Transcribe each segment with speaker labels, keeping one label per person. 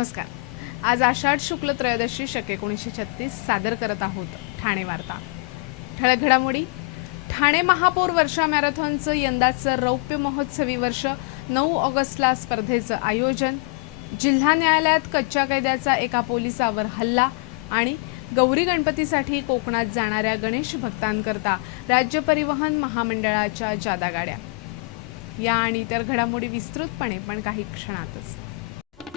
Speaker 1: नमस्कार. आज आषाढ शुक्ल त्रयोदशी शक एकोणीसशे छत्तीस सादर करत आहोत ठाणे वार्ता. ठळक घडामोडी. ठाणे महापौर वर्षा मॅरेथॉनचं यंदाचं रौप्य महोत्सवी वर्ष नऊ ऑगस्टला स्पर्धेचं आयोजन. जिल्हा न्यायालयात कच्च्या कैद्याचा एका पोलिसावर हल्ला आणि गौरी गणपतीसाठी कोकणात जाणाऱ्या गणेश भक्तांकरता राज्य परिवहन महामंडळाच्या जादा गाड्या. या आणि इतर घडामोडी विस्तृतपणे पण काही क्षणातच.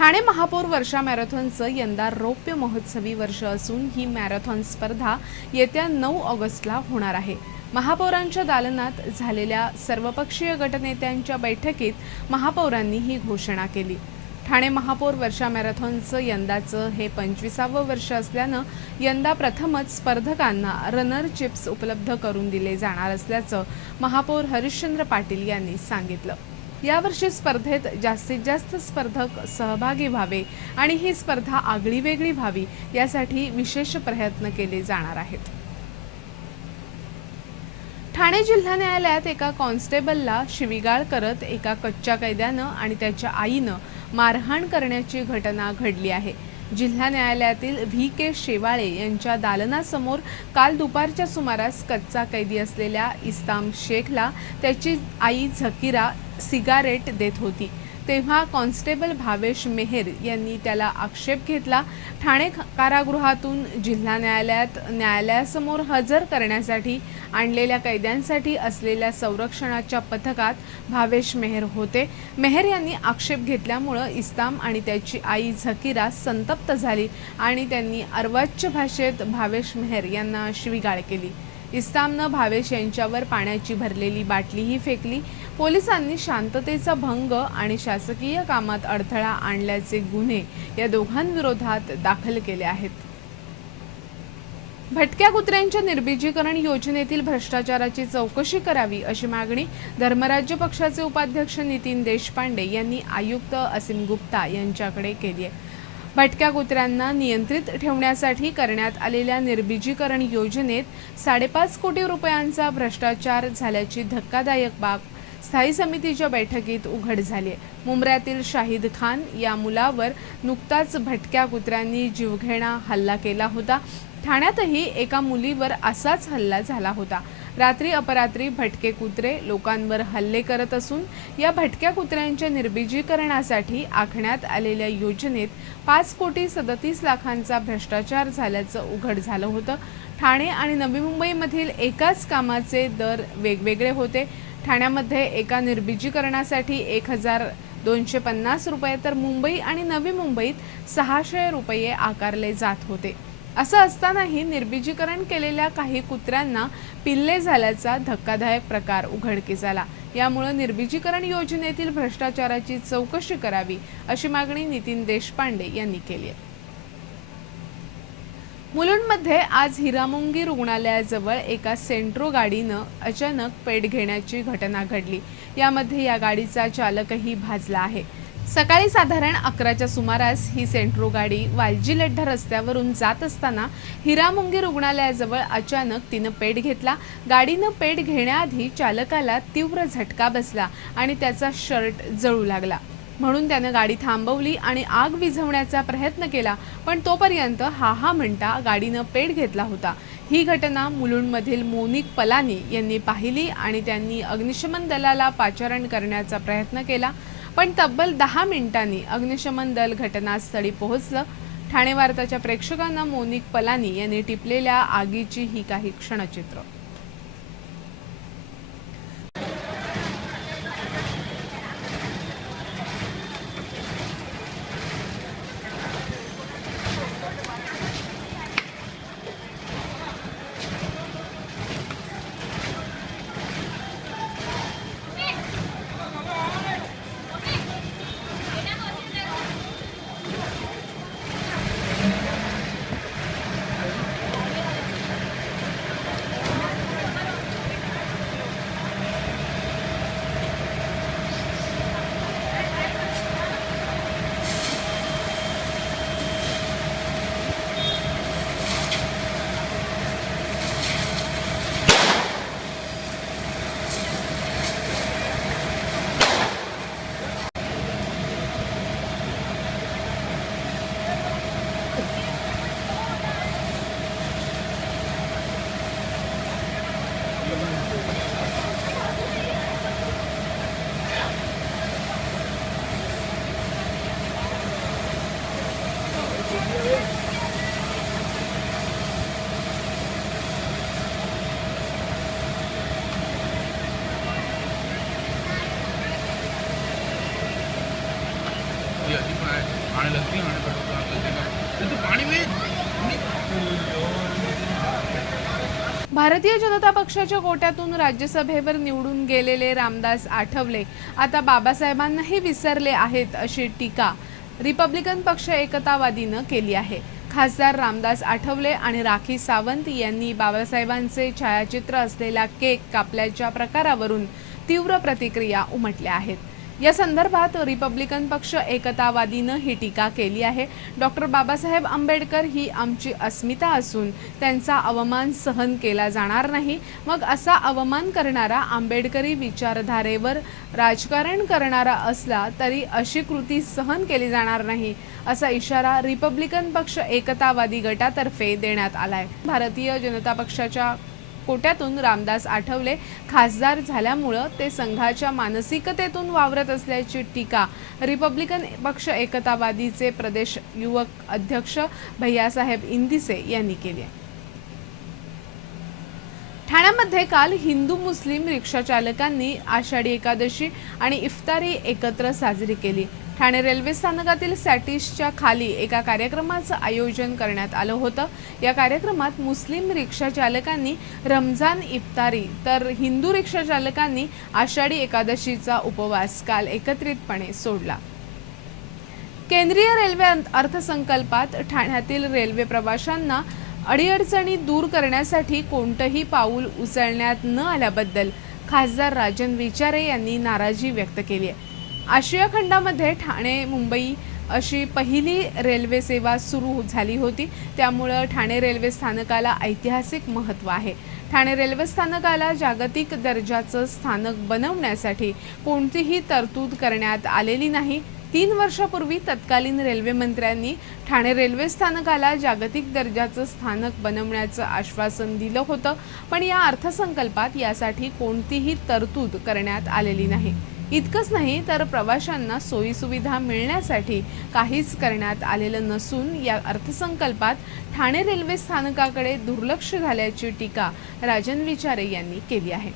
Speaker 1: ठाणे महापौर वर्षा मॅरेथॉनचं यंदा रौप्य महोत्सवी वर्ष असून ही मॅरेथॉन स्पर्धा येत्या नऊ ऑगस्टला होणार आहे. महापौरांच्या दालनात झालेल्या सर्वपक्षीय गटनेत्यांच्या बैठकीत महापौरांनी ही घोषणा केली. ठाणे महापौर वर्षा मॅरेथॉनचं यंदाचं हे पंचवीसावं वर्ष असल्यानं यंदा प्रथमच स्पर्धकांना रनर चिप्स उपलब्ध करून दिले जाणार असल्याचं महापौर हरिश्चंद्र पाटील यांनी सांगितलं. यावर्षी स्पर्धेत जास्तीत जास्त स्पर्धक सहभागी व्हावे आणि ही स्पर्धा आगळी वेगळी व्हावी यासाठी विशेष प्रयत्न केले जाणार आहेत. ठाणे जिल्हा न्यायालयात एका कॉन्स्टेबलला शिवीगाळ करत एका कच्च्या कैद्यानं आणि त्याच्या आईनं मारहाण करण्याची घटना घडली आहे. जिल्हा न्यायालयातील व्ही के शेवाळे यांच्या दालनासमोर काल दुपारच्या सुमारास कच्चा कैदी असलेल्या इस्ताम शेखला त्याची आई झकीरा सिगारेट देत होती. तेव्हा कॉन्स्टेबल भावेश मेहेर यांनी त्याला आक्षेप घेतला. ठाणे कारागृहातून जिल्हा न्यायालयात न्यायालयासमोर हजर करण्यासाठी आणलेल्या कैद्यांसाठी असलेल्या संरक्षणाच्या पथकात भावेश मेहर होते. मेहर यांनी आक्षेप घेतल्यामुळं इस्ताम आणि त्याची आई झकीरा संतप्त झाली आणि त्यांनी अर्वाच्य भाषेत भावेश मेहर यांना शिवीगाळ केली. इस्तामनं भावेश यांच्यावर पाण्याची भरलेली बाटलीही फेकली. पोलिसांनी शांततेचा भंग आणि शासकीय कामात अडथळा आणल्याचे गुन्हे या दोघांविरोधात दाखल केले आहेत. भटक्या कुत्र्यांच्या निर्बीजीकरण योजनेतील भ्रष्टाचाराची चौकशी करावी अशी मागणी धर्मराज्य पक्षाचे उपाध्यक्ष नितीन देशपांडे यांनी आयुक्त असीम गुप्ता यांच्याकडे केली आहे. भटक्या कुत्र्यांना नियंत्रित ठेवण्यासाठी करण्यात आलेल्या निर्बीजीकरण योजनेत साडेपाच कोटी रुपयांचा भ्रष्टाचार झाल्याची धक्कादायक बाब स्थायी समितीच्या बैठकीत उघड झाली. आहे मुंबऱ्यातील शाहिद खान या मुलावर नुकताच भटक्या कुत्र्यांनी जीवघेणा हल्ला केला होता. ठाण्यातही एका मुलीवर असाच हल्ला झाला होता. रात्री अपरात्री भटके कुत्रे लोकांवर हल्ले करत असून या भटक्या कुत्र्यांच्या निर्बीजीकरणासाठी आखण्यात आलेल्या योजनेत पाच कोटी सदतीस लाखांचा भ्रष्टाचार झाल्याचं उघड झालं होतं. ठाणे आणि नवी मुंबईमधील एकाच कामाचे दर वेगवेगळे होते. ठाण्यामध्ये एका निर्बीजीकरणासाठी एक हजार दोनशे पन्नास रुपये तर मुंबई आणि नवी मुंबईत सहाशे रुपये आकारले जात होते. असं असतानाही निर्बीजीकरण केलेल्या काही कुत्र्यांना पिल्ले झाल्याचा धक्कादायक प्रकार उघडकीस आला. यामुळे निर्बीजीकरण योजनेतील भ्रष्टाचाराची चौकशी करावी अशी मागणी नितीन देशपांडे यांनी केली आहे. मुलुंडमध्ये आज हिरामुंगी रुग्णालयाजवळ एका सेंट्रो गाडीनं अचानक पेट घेण्याची घटना घडली. यामध्ये या गाडीचा चालकही भाजला आहे. सकाळी साधारण अकराच्या सुमारास ही सेंट्रो गाडी वालजी लड्डा रस्त्यावरून जात असताना हिरामुंगी रुग्णालयाजवळ अचानक तिनं पेट घेतला. गाडीनं पेट घेण्याआधी चालकाला तीव्र झटका बसला आणि त्याचा शर्ट जळू लागला. म्हणून त्यानं गाडी थांबवली आणि आग विझवण्याचा प्रयत्न केला पण तोपर्यंत हा हा म्हणता गाडीनं पेट घेतला होता. ही घटना मुलुंडमधील मोनिक पलानी यांनी पाहिली आणि त्यांनी अग्निशमन दलाला पाचारण करण्याचा प्रयत्न केला पण तब्बल दहा मिनिटांनी अग्निशमन दल घटनास्थळी पोहोचलं. ठाणे वार्ताच्या प्रेक्षकांना मोनिक पलानी यांनी टिपलेल्या आगीची ही काही क्षणचित्र
Speaker 2: ये अधिक पण आहे पाणी लगती आणि पेट्रोल लगती का तिथं पाणी मिळेल
Speaker 1: भारतीय जनता पक्षाच्या कोट्यातून राज्यसभेवर निवडून गेलेले रामदास आठवले आता बाबासाहेबांनाही विसरले आहेत अशी टीका रिपब्लिकन पक्ष एकतावादीनं केली आहे. खासदार रामदास आठवले आणि राखी सावंत यांनी बाबासाहेबांचे छायाचित्र असलेला केक कापल्याच्या प्रकारावरून तीव्र प्रतिक्रिया उमटल्या आहेत. या संदर्भात रिपब्लिकन पक्ष एकतावादीनं ही टीका केली आहे. डॉक्टर बाबासाहेब आंबेडकर ही आमची अस्मिता असून त्यांचा अवमान सहन केला जाणार नाही. मग असा अवमान करणारा आंबेडकरी विचारधारेवर राजकारण करणारा असला तरी अशी कृती सहन केली जाणार नाही असा इशारा रिपब्लिकन पक्ष एकतावादी गटातर्फे देण्यात आलाय. भारतीय जनता पक्षाच्या कोट्यातून रामदास आठवले खासदार झाल्यामुळं ते संघाच्या मानसिकतेतून वावरत असल्याची टीका. रिपब्लिकन पक्ष एकतावादीचे प्रदेश युवक अध्यक्ष भैयासाहेब इंदिसे यांनी केली आहे. ठाण्यामध्ये काल हिंदू मुस्लिम रिक्षा चालकांनी आषाढी एकादशी आणि इफ्तारी एकत्र साजरी केली. ठाणे रेल्वे स्थानकातील सॅटिसच्या खाली एका कार्यक्रमाचं आयोजन करण्यात आलं होतं. या कार्यक्रमात मुस्लिम रिक्षा चालकांनी रमजान इफ्तारी तर हिंदू रिक्षा चालकांनी आषाढी एकादशीचा उपवास काल एकत्रितपणे सोडला. केंद्रीय रेल्वे अर्थसंकल्पात ठाण्यातील रेल्वे प्रवाशांना अडीअडचणी दूर करण्यासाठी कोणतंही पाऊल उचलण्यात न आल्याबद्दल खासदार राजन विचारे यांनी नाराजी व्यक्त केली आहे. आशिया खंडामध्ये ठाणे मुंबई अशी पहिली रेल्वे सेवा सुरू झाली होती. त्यामुळं ठाणे रेल्वे स्थानकाला ऐतिहासिक महत्त्व आहे. ठाणे रेल्वे स्थानकाला जागतिक दर्जाचं स्थानक बनवण्यासाठी कोणतीही तरतूद करण्यात आलेली नाही. तीन वर्षापूर्वी तत्कालीन रेल्वे मंत्र्यांनी ठाणे रेल्वे स्थानकाला जागतिक दर्जाचं स्थानक बनवण्याचं आश्वासन दिलं होतं पण या अर्थसंकल्पात यासाठी कोणतीही तरतूद करण्यात आलेली नाही. इतकंच नाही तर प्रवाशांना सोयीसुविधा मिळण्यासाठी काहीच करण्यात आलेलं नसून या अर्थसंकल्पात ठाणे रेल्वे स्थानकाकडे दुर्लक्ष झाल्याची टीका राजन विचारे यांनी केली आहे.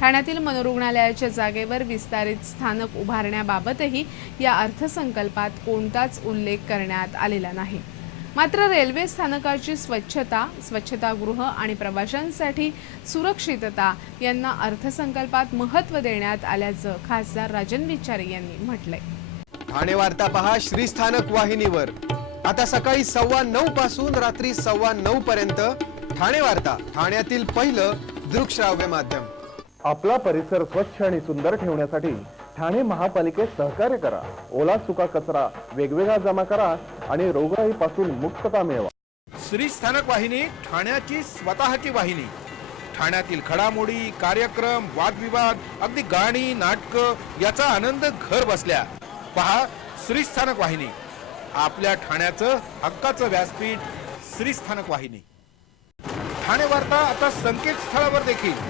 Speaker 1: ठाण्यातील मनोरुग्णालयाच्या जागेवर विस्तारित स्थानक उभारण्याबाबतही या अर्थसंकल्पात कोणताच उल्लेख करण्यात आलेला नाही. मात्र रेल्वे स्थानकाची स्वच्छता स्वच्छतागृह आणि प्रवाशांसाठी सुरक्षितता यांना अर्थसंकल्पात महत्त्व देण्यात आल्याचं खासदार राजन विचारे यांनी म्हटलंय.
Speaker 3: ठाणे वार्ता पहा श्री स्थानक वाहिनीवर. आता सकाळी सव्वा नऊ पासून रात्री सव्वा नऊ पर्यंत ठाणे वार्ता ठाण्यातील पहिलं दृकश्राव्य माध्यम.
Speaker 4: आपला परिसर स्वच्छ आणि सुंदर ठेवण्यासाठी ठाणे महापालिकेत सहकार्य करा. ओला सुका कचरा वेगवेगळा जमा करा आणि रोगराईपासून मुक्तता मिळवा.
Speaker 5: श्री स्थानक वाहिनी ठाण्याची स्वतःची वाहिनी. ठाण्यातील घडामोडी कार्यक्रम वादविवाद अगदी गाणी नाटक याचा आनंद घर बसल्या. पहा श्री स्थानक वाहिनी. आपल्या ठाण्याचं हक्काचं व्यासपीठ श्री स्थानक वाहिनी. ठाणे वार्ता आता संकेतस्थळावर देखील.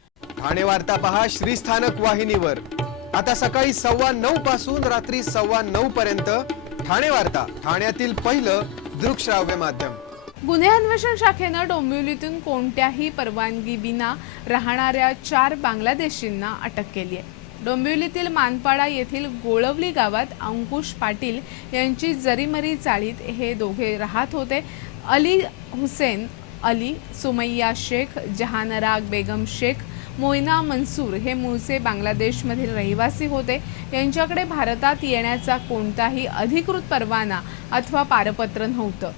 Speaker 3: ठाणे वार्ता पहा श्रीस्थानक वाहिनीवर. आता सकाळी सव्वा नऊ पासून रात्री सव्वा नऊ पर्यंत ठाणे वार्ता ठाण्यातील पहिलं दृकश्राव्य माध्यम.
Speaker 1: गुन्हे अन्वेषण शाखेनं डोंबिवलीतून कोणत्याही परवानगी विना राहणाऱ्या चार बांगलादेशींना अटक केली आहे. डोंबिवलीतील मानपाडा येथील गोळवली गावात अंकुश पाटील यांची जरीमरी चाळीत हे दोघे राहत होते. अली हुसेन अली सुमैया शेख जहानराग बेगम शेख मोयना मनसूर हे मूळचे बांगलादेशमधील रहिवासी होते. यांच्याकडे भारतात येण्याचा कोणताही अधिकृत परवाना अथवा पारपत्र नव्हतं.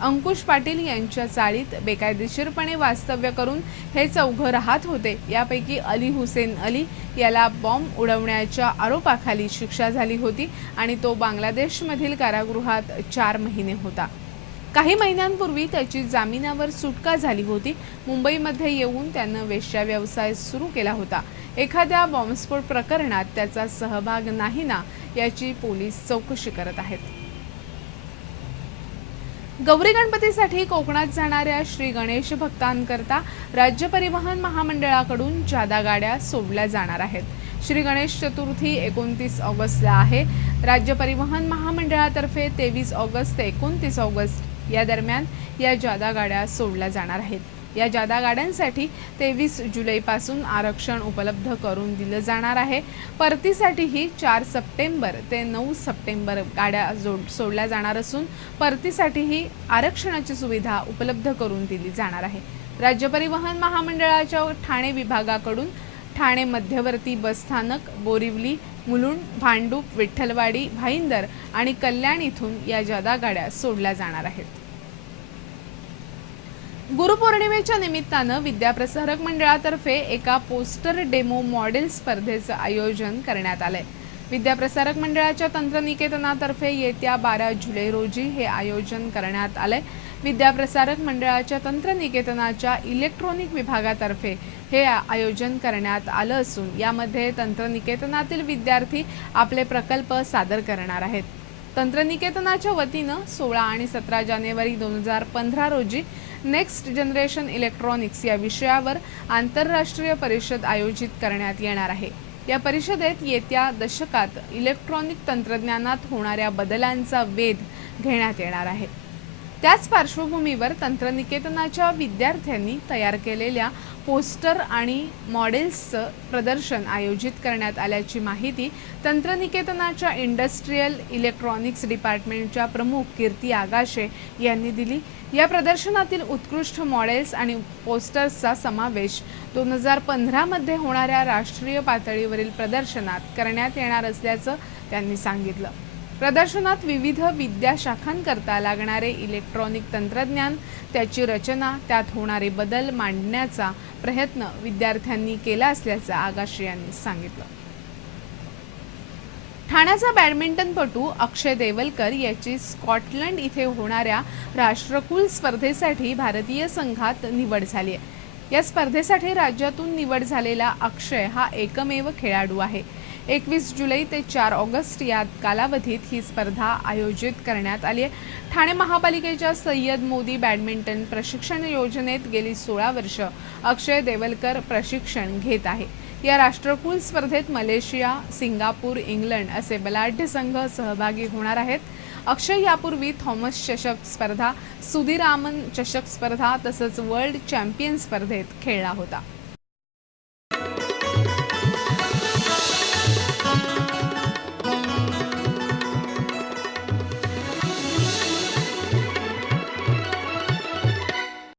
Speaker 1: अंकुश पाटील यांच्या चाळीत बेकायदेशीरपणे वास्तव्य करून हे चौघं राहत होते. यापैकी अली हुसेन अली याला बॉम्ब उडवण्याच्या आरोपाखाली शिक्षा झाली होती आणि तो बांगलादेशमधील कारागृहात चार महिने होता. काही महिन्यांपूर्वी त्याची जामिनावर सुटका झाली होती. मुंबईमध्ये येऊन त्यानं वेश्या व्यवसाय सुरू केला होता. एखाद्या बॉम्बस्फोट प्रकरणात त्याचा सहभाग नाही ना याची पोलीस चौकशी करत आहेत. गौरी गणपतीसाठी कोकणात जाणाऱ्या श्री गणेश भक्तांकरता राज्य परिवहन महामंडळाकडून जादा गाड्या सोडल्या जाणार आहेत. श्री गणेश चतुर्थी एकोणतीस ऑगस्टला आहे. राज्य परिवहन महामंडळातर्फे तेवीस ऑगस्ट ते एकोणतीस ऑगस्ट या दरम्यान या जादा गाड्या सोडल्या जाणार आहेत. या जादा गाड्यांसाठी तेवीस जुलैपासून आरक्षण उपलब्ध करून दिलं जाणार आहे. परतीसाठीही चार सप्टेंबर ते नऊ सप्टेंबर गाड्या जोड सोडल्या जाणार असून परतीसाठीही आरक्षणाची सुविधा उपलब्ध करून दिली जाणार आहे. राज्य परिवहन महामंडळाच्या ठाणे विभागाकडून ठाणे मध्यवर्ती बसस्थानक बोरिवली मुलुंड भांडूप विठ्ठलवाडी भाईंदर आणि कल्याण इथून या जादा गाड्या सोडल्या जाणार आहेत. गुरुपौर्णिमेच्या निमित्तानं विद्याप्रसारक मंडळातर्फे एका पोस्टर डेमो मॉडेल स्पर्धेचं आयोजन करण्यात आलंय. विद्याप्रसारक मंडळाच्या तंत्रनिकेतनातर्फे येत्या बारा जुलै रोजी हे आयोजन करण्यात आलंय. विद्याप्रसारक मंडळाच्या तंत्रनिकेतनाच्या इलेक्ट्रॉनिक विभागातर्फे हे आयोजन करण्यात आलं असून यामध्ये तंत्रनिकेतनातील विद्यार्थी आपले प्रकल्प सादर करणार आहेत. तंत्रनिकेतनाच्या वतीनं सोळा आणि सतरा जानेवारी दोन हजार पंधरा रोजी नेक्स्ट जनरेशन इलेक्ट्रॉनिक्स या विषयावर आंतरराष्ट्रीय परिषद आयोजित करण्यात येणार आहे. या परिषदेत येत्या दशकात इलेक्ट्रॉनिक तंत्रज्ञानात होणाऱ्या बदलांचा वेध घेण्यात येणार आहे. त्याच पार्श्वभूमीवर तंत्रनिकेतनाच्या विद्यार्थ्यांनी तयार केलेल्या पोस्टर आणि मॉडेल्सचं प्रदर्शन आयोजित करण्यात आल्याची माहिती तंत्रनिकेतनाच्या इंडस्ट्रीयल इलेक्ट्रॉनिक्स डिपार्टमेंटच्या प्रमुख कीर्ती आगाशे यांनी दिली. या प्रदर्शनातील उत्कृष्ट मॉडेल्स आणि पोस्टर्सचा समावेश दोन हजार पंधरामध्ये होणाऱ्या राष्ट्रीय पातळीवरील प्रदर्शनात करण्यात येणार असल्याचं त्यांनी सांगितलं. प्रदर्शनात विविध विद्याशाखांकरता लागणारे इलेक्ट्रॉनिक तंत्रज्ञान त्याची रचना त्यात होणारे बदल मांडण्याचा प्रयत्न विद्यार्थ्यांनी केला असल्याचं आगाशे यांनी सांगितलं. ठाण्याचा बॅडमिंटनपटू अक्षय देवलकर याची स्कॉटलंड इथे होणाऱ्या राष्ट्रकुल स्पर्धेसाठी भारतीय संघात निवड झाली आहे. या स्पर्धेसाठी राज्यातून निवड झालेला अक्षय हा एकमेव खेळाडू आहे. एकवीस जुलै ते चार ऑगस्ट या कालावधीत ही स्पर्धा आयोजित करण्यात आली आहे. ठाणे महापालिकेच्या सय्यद मोदी बॅडमिंटन प्रशिक्षण योजनेत गेली सोळा वर्ष अक्षय देवलकर प्रशिक्षण घेत आहे. या राष्ट्रकुल स्पर्धेत मलेशिया सिंगापूर इंग्लंड असे बलाढ्य संघ सहभागी होणार आहेत. अक्षय यापूर्वी थॉमस चषक स्पर्धा सुधीरामन चषक स्पर्धा तसंच वर्ल्ड चॅम्पियन स्पर्धेत खेळला होता.